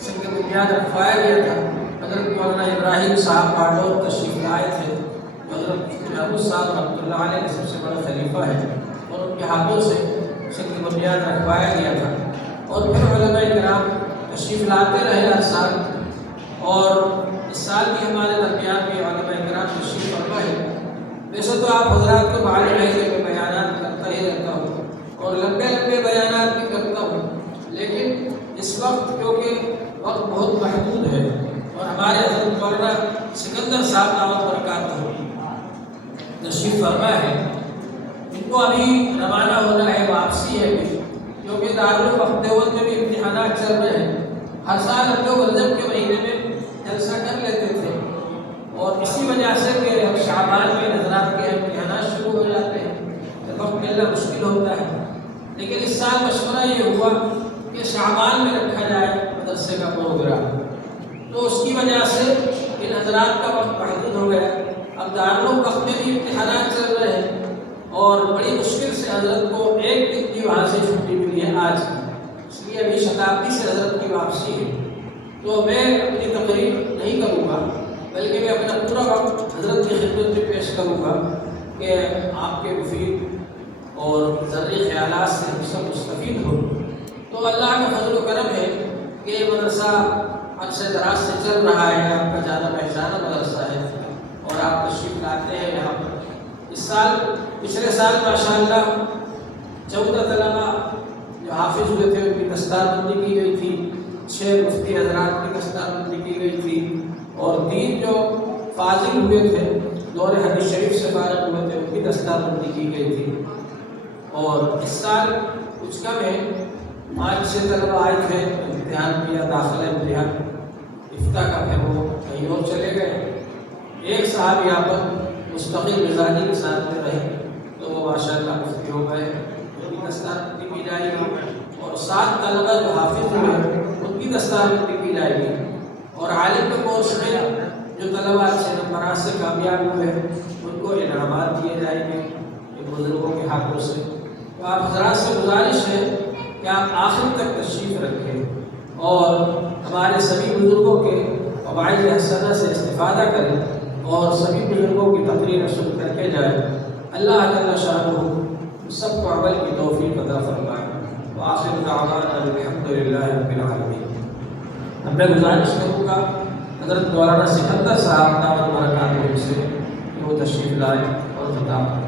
اس کی بنیاد رکھوایا گیا تھا۔ حضرت مولانا ابراہیم صاحب باڈور تشریف لائے تھے، جو حضرت محمود صاحب رحمۃ اللہ علیہ کے سب سے بڑا خلیفہ ہے، اور ان کے ہاتھوں سے اس کی بنیاد رکھوایا گیا تھا۔ اور پھر علماء کرام تشریف لاتے رہے ہر سال، اور اس سال بھی ہمارے درمیان میں علماء کرام تشریف فرما ہے۔ ویسے تو آپ حضرات کو معلوم ہے کہ میں بیانات کرتا ہی رہتا ہوں اور لمبے لمبے بیانات بھی کرتا ہوں، لیکن اس وقت کیونکہ وقت بہت محدود ہے، اور ہمارے حضرت مولانا سکندر صاحب دعوت برکاتہ تشریف فرما ہے، ان کو ابھی روانہ ہونا ہے، واپسی ہے بھی، کیونکہ دارالعلوم دیوبند میں بھی امتحانات چل رہے ہیں۔ ہر سال ہم لوگ رجب کے مہینے میں جلسہ کر لیتے تھے، اور اسی وجہ سے کہ اب شعبان میں حضرات کے امتحانات شروع ہو جاتے ہیں تو وقت ملنا مشکل ہوتا ہے، لیکن اس سال مشورہ یہ ہوا کہ شعبان میں رکھا جائے مدرسے کا پروگرام، تو اس کی وجہ سے ان حضرات کا وقت محدود ہو گیا۔ اب دارالعلوم وقت میں بھی امتحانات چل رہے ہیں، اور بڑی مشکل سے حضرت کو ایک دن کی وہاں سے چھٹی ملی ہے آج، اس لیے ابھی شتابدی سے حضرت کی واپسی ہے، تو میں اپنی تقریر نہیں کروں گا، بلکہ میں اپنا پورا وقت حضرت کی خدمت میں پیش کروں گا کہ آپ کے مفید اور ذرعی خیالات سے ہم سب مستفید ہوں۔ تو اللہ کا فضل و کرم ہے کہ یہ مدرسہ عرصہ دراز سے چل رہا ہے، آپ کا جانا پہچانا مدرسہ ہے، اور آپ تشریف لاتے ہیں یہاں پر۔ اس سال پچھلے سال ماشاءاللہ 14 طلبہ جو حافظ ہوئے تھے ان کی دستار بندی کی گئی تھی، 6 مفتی حضرات کی دستار بندی کی گئی تھی، اور 3 جو فاضل ہوئے تھے دور حدیث شریف سے فارغ ہوئے تھے ان کی دستار بندی کی گئی تھی۔ اور اس سال کچھ کم ہے، 5-6 طلبہ آئے تھے، امتحان کیا، داخلہ امتحان، افتاء کا پھر وہ کہیں اور چلے گئے۔ ایک صاحب یہاں پر مستقل مزاجی کے ساتھ میں رہے تو وہ ماشاءاللہ مفتی ہو گئے، ان کی دستار بندی کی جائے گی، اور 7 طلبہ جو حافظ ہوئے ان کی دستار بندی کی جائے گی، اور عالم کے کورس میں جو طلبہ اچھے نمبرات سے کامیاب ہوئے ان کو انعامات دیے جائیں گے ان بزرگوں کے ہاتھوں سے۔ تو آپ حضرات سے گزارش ہے کہ آپ آخر تک تشریف رکھیں اور ہمارے سبھی بزرگوں کے فوائد حسنہ سے استفادہ کریں، اور سبھی بزرگوں کی تقریر سن کر کے جائیں۔ اللہ جل شانہ سب کو عمل کی توفیق عطا فرمائے۔ وآخر دعوانا الحمدللہ رب العالمین۔ اب میں گزارش کروں گا حضرت مولانا سکندر صاحب دعوت برکاتہ سے کہ وہ تشریف لائے اور خطاب